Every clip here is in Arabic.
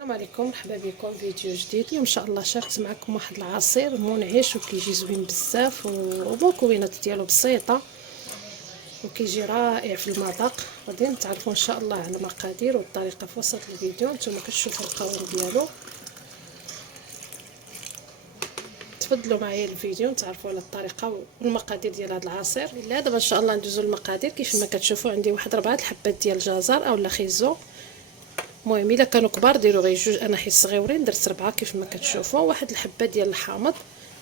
السلام عليكم، مرحبا بكم فيديو جديد. اليوم ان شاء الله شاركت معكم واحد العصير منعش وكيجي زوين بزاف ومكونات ديالو بسيطه وكيجي رائع في المذاق. غادي نتعرفوا ان شاء الله على المقادير والطريقه في وسط الفيديو. نتوما كتشوفوا القوام ديالو، تفضلوا معايا الفيديو نتعرفوا على الطريقه والمقادير ديال هذا العصير. الا دابا ان شاء الله ندوزوا للمقادير. كيف ما كتشوفوا عندي واحد 4 الحبات ديال الجزر اولا خيزو. المهم الا كانوا كبار ديروا غير جوج، انا حيت صغيورين درت 4 كيف ما كتشوفوا. واحد الحبه ديال الحامض،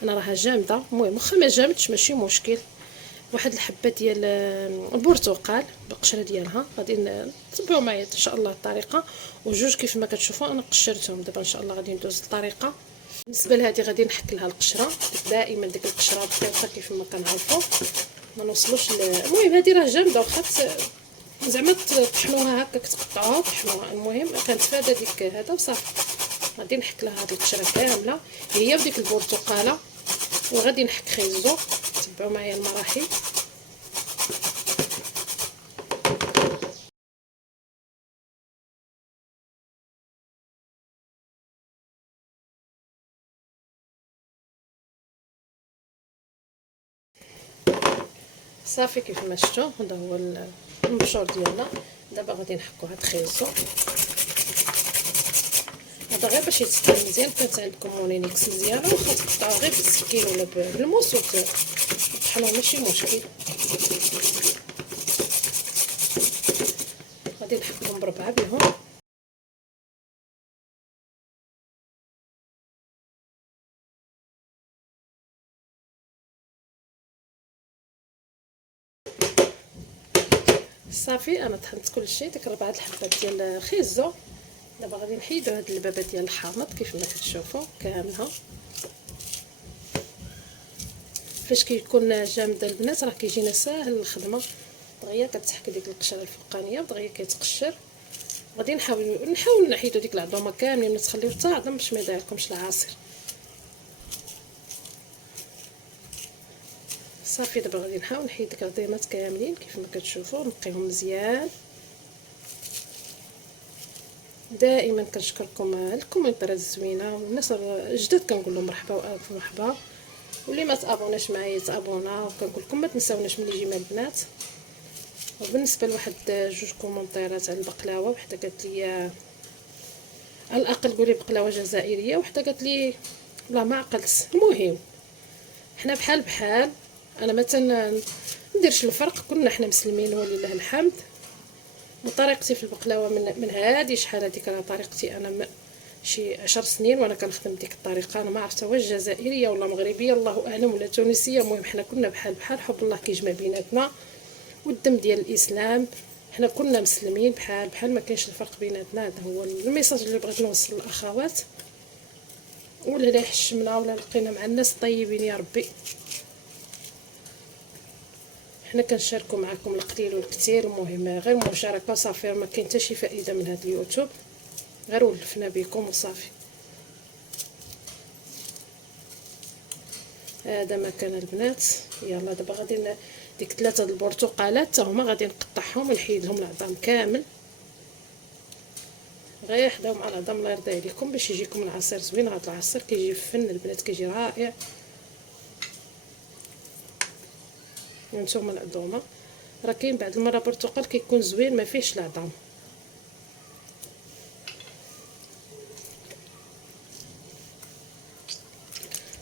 انا راها جامده، المهم واخا ما جامدش ماشي مشكل. واحد الحبه ديال البرتقال بالقشره ديالها. غادي تبعوا معايا ان شاء الله الطريقه. وجوج كيف ما كتشوفوا انا قشرتهم. دابا ان شاء الله غادي ندوز للطريقه. بالنسبه لهذه غادي نحك لها القشره، دائما ديك القشره دقيقه كيف ما كنعرفوا ما نوصلوش المهم هذه راه جامده، واخا زعما تطحنوها هكا تقطعوها وطحنوها. المهم كنتفادى ديك هذا وصافي. غادي نحك لها هذه القشره كامله هي وديك البرتقاله، وغادي نحك خيزو. تبعوا معايا المراحل. صافي كيف ما شفتوا هذا هو المبشور ديالنا. دابا غادي نحكو هاد خيزو هذا غير باش يتسخن مزيان. كانت عندكم مونينيكس مزيانه واخا تقطعوه غير بالسكين ولا بالموس وطحنوه ماشي مشكل. غادي نحكهم بربعه بهم. صافي انا طحنت كلشي. ديك 4 الحبات ديال الخيزو. دابا غادي نحيدو هاد البابه ديال الحامض كيف ما كتشوفوا كاملها. فاش كيكون جامد البنات راه كيجينا ساهل الخدمه. دغيا كتسحك ديك القشره الفوقانيه ودغيا كيتقشر. غادي نحاول نحيدو ديك العظومه كاملين، ما تخليو حتى عظم باش ما يضيعلكمش العصير. صافي دابا غادي نحاول نحيد ديك العظيمات كاملين كيف ما كتشوفوا، نقيهم مزيان. دائما كنشكركم على الكومنتات الزوينه، والناس الجداد كنقول لهم مرحبا والف مرحبا، واللي ما تابوناش معايا تابونا. وكنقول لكم ما تنساوناش ملي يجينا البنات. وبالنسبه لواحد جوج كومونتيرات على البقلاوه، وحده قالت لي على الاقل قولي بقلاوه جزائريه، وحده قالت لي لا ما عقلت. المهم حنا بحال بحال، انا ما نديرش الفرق، كلنا حنا مسلمين ولله الحمد. وطريقتي في البقلاوه من هذه شحال هذيك راه طريقتي انا شي 10 سنين وانا كنخدم ديك الطريقه. انا ما عرفتها واش جزائريه ولا مغربيه الله اعلم ولا تونسيه. المهم حنا كنا بحال بحال، حب الله كيجمع بيناتنا والدم ديال الاسلام. حنا كلنا مسلمين بحال بحال، ما كاينش الفرق بيناتنا. هذا هو الميساج اللي بغيت نوصل للاخوات. ولا حشمنا ولا لقينا مع الناس طيبين يا ربي. حنا كنشاركوا معكم القليل والكثير. المهم غير مشاركه صافي، ما كاين حتى شي فائده من هذا اليوتيوب، غير ولفنا بكم وصافي. هذا مكان البنات. يلا دابا غادي ديك 3 البرتقالات حتى هما غادي نقطعهم ونحيد لهم العظام كامل. غير حداو مع العظام الله يرضي عليكم باش يجيكم العصير زوين. هذا العصير كيجي فن البنات، كيجي رائع. هانتوما العظومه راه كاين بعض المره برتقال كيكون زوين ما فيهش العظام.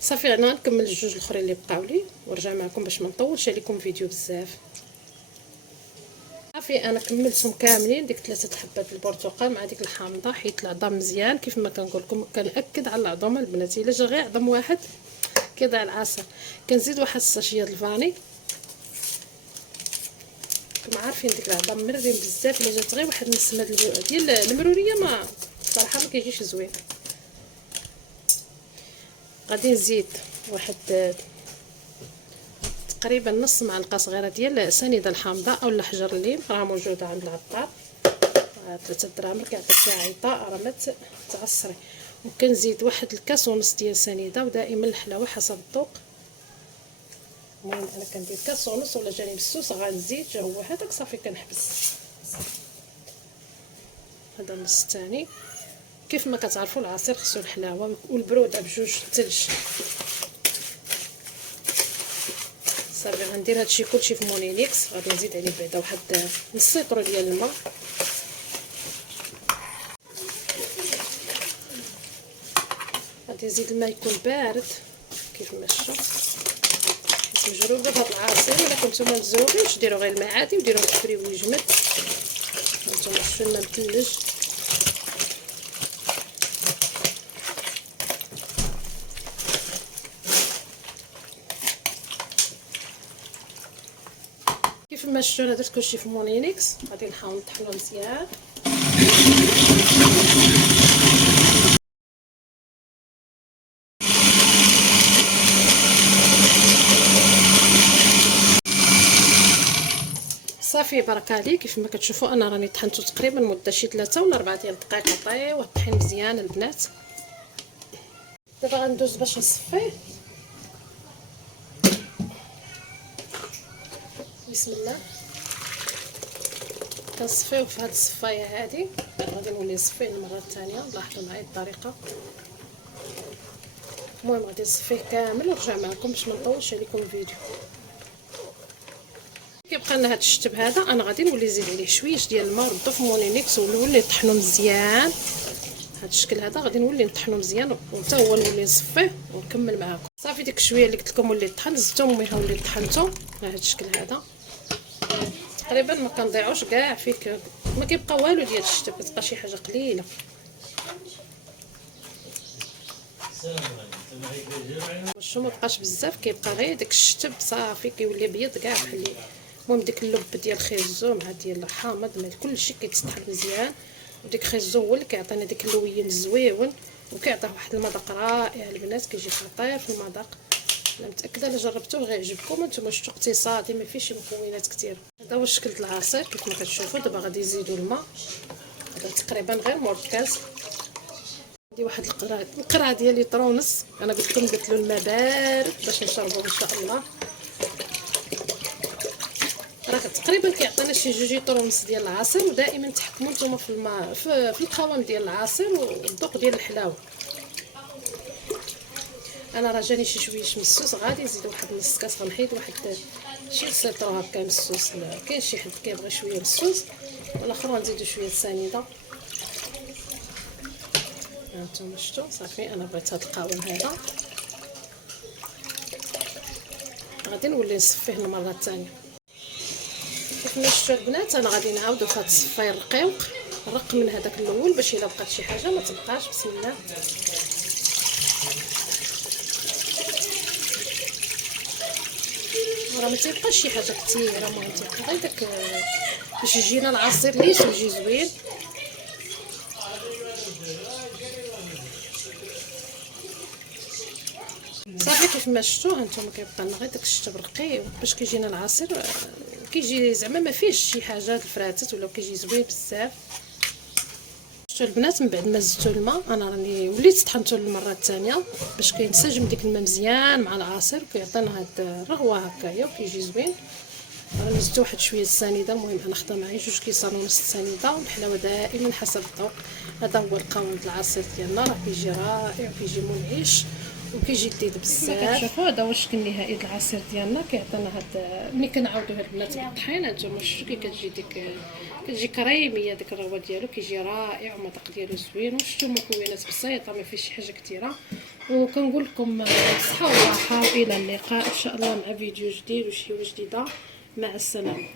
صافي انا نكمل الجوج الاخرين اللي بقاو لي ونرجع معكم باش ما نطولش عليكم فيديو بزاف. صافي انا كملتهم كاملين. ديك 3 حبات البرتقال مع ديك الحامضه حيت العظام مزيان كيف ما كنقول لكم. كنأكد على العظومه البنات، الا جا غير عظم واحد كيضيع العسل. كنزيد واحد الساشيه د الفاني. كما عارفين ديك العظام مرين بزاف، الا جات غير واحد النسمه ديال المروريه ما صراحه ما كيجيش زوين. غادي نزيد واحد تقريبا نص معلقه صغيره ديال سنيده الحامضه اولا حجر الليم، راه موجوده عند العطار. 3 دراهم كيعطيك فيها عطاء، راه ما تعصري. وكنزيد واحد الكاس ونص ديال سنيده، ودائما الحلاوه حسب الذوق. المهم انا كندير كاس ونص ولا جاني بالسوس غنزيد حتى هو هذاك. صافي كنحبس. هذا النص الثاني كيف ما كتعرفوا العصير خصو الحلاوه والبروده بجوج الثلج. صافي غندير هادشي كلشي في مونينيكس. غادي نزيد عليه بعدا واحد نص لتر ديال الماء. غادي نزيد الماء يكون بارد كيف ما شفتوا. مجروبه بهاد العصير، الا كنتوما مزروبينش ديروا غير الماء عادي وديروه تفريو ويجمد. هانتوما شفتوا الماء مثلج. كيف ما شفتوا انا درت كلشي في مونينيكس. غادي نحاول نطحنو مزيان. صافي بارك عليك. كيف ما كتشوفوا انا راني طحنته تقريبا مده شي 3 ولا 4 ديال الدقائق. عطيوه الطحين مزيان البنات. دابا غندوز باش نصفيه. بسم الله. كنصفيوه في هاد الصفايه هادي. غادي نولي نصفيه المره الثانيه. لاحظوا معايا الطريقه. المهم غادي نصفيه كامل ونرجع معكم باش ما نطولش عليكم الفيديو. كيبقى لنا هاد الشتب هذا. انا غادي نولي نزيد عليه شويش ديال الماء ونردو في مونينيكس ونولي نطحنو مزيان. هاد الشكل هذا غادي نولي نطحنو مزيان وحتى هو نولي نصفيه ونكمل معكم. صافي ديك شويه اللي قلت لكم وليت طحن زدتو ميها وليت طحنتو. هاد الشكل هذا تقريبا ما كنضيعوش كاع فيك. ما كيبقى والو ديال الشتب، كتبقى شي حاجه قليله. واش ما بقاش بزاف، كيبقى غير داك الشتب صافي كيولي بيض كاع بحال. المهم ديك اللب ديال الخيزو مع ديال الحامض مع كلشي كيتطحن مزيان. وديك الخيزو هو اللي كيعطينا داك اللوين الزويون وكيعطيه واحد المذاق رائع البنات. كيجي خطير في المذاق. انا متاكده الا جربتوه غيعجبكم. نتوما شفتوا اقتصادي ما فيهش مكونات كثير. هذا هو الشكل د العصير كيف ما كتشوفوا. دابا غادي نزيدوا الماء. هذا تقريبا غير مور الكاس. عندي واحد القرعه ديال لتر ونص. انا قلت لكم درت له الماء بارد باش نشربوه ان شاء الله. راه تقريبا كيعطينا شي 2 لتر ونص ديال العصير. ودائما تحكموا نتوما في الماء في القوام ديال العصير والذوق ديال الحلاوه. انا راه جاني شي شويش مسوس. غادي نزيد واحد نص كاس. غنحيد واحد شي لتر هكا مسوس. كاين شي حد كيبغي شويه مسوس والاخر غنزيدو شويه سنيده. هانتوما شفتوا صافي. انا بغيت هاد القوام هذا. غادي نولي نصفيه المره الثانيه. كيف ما شفتوا البنات انا غادي نعاودو في هاد الصفايه الرقيق. نرق من هذاك الاول باش الا بقات شي حاجه ما تبقاش. بسم الله. راه ما تيبقاش شي حاجه كثيره. المهم تيبقى غير داك باش يجينا العصير ليس ويجي زوين. صافي كيف ما شفتوا هانتوما كيبقى لنا غير داك الشتب رقيق باش كيجينا العصير. كيجي زعما ما فيهش شي حاجه الفراتات ولا كيجي زوين بزاف. شفتوا البنات من بعد ما زدتو الماء انا راني وليت طحنتو للمره الثانيه باش كينسجم ديك الماء مزيان مع العصير وكيعطينا هاد الرغوه هكايا وكيجي زوين. راني زدت واحد شويه السنيده. المهم انا خدا معايا 2 كيسان ونص السنيده. والحلاوه دائما حسب الذوق. هذا هو القوام ديال العصير ديالنا. راه كيجي رائع وكيجي منعش وكيجي لذيذ بزاف. كما كتشوفوا هذا هو الشكل النهائي ديال العصير ديالنا. كيعطينا هاد ملي كنعاودوه البنات بالطحين. هانتوما شفتوا كي كتجي كتجي كريميه ديك الرغوه ديالو. كيجي رائع والمذاق ديالو زوين. وشفتوا مكونات بسيطه ما فيش شي حاجه كثيره. وكنقول لكم الصحه والراحه والى اللقاء ان شاء الله مع فيديو جديد وشي جديده. مع السلامه.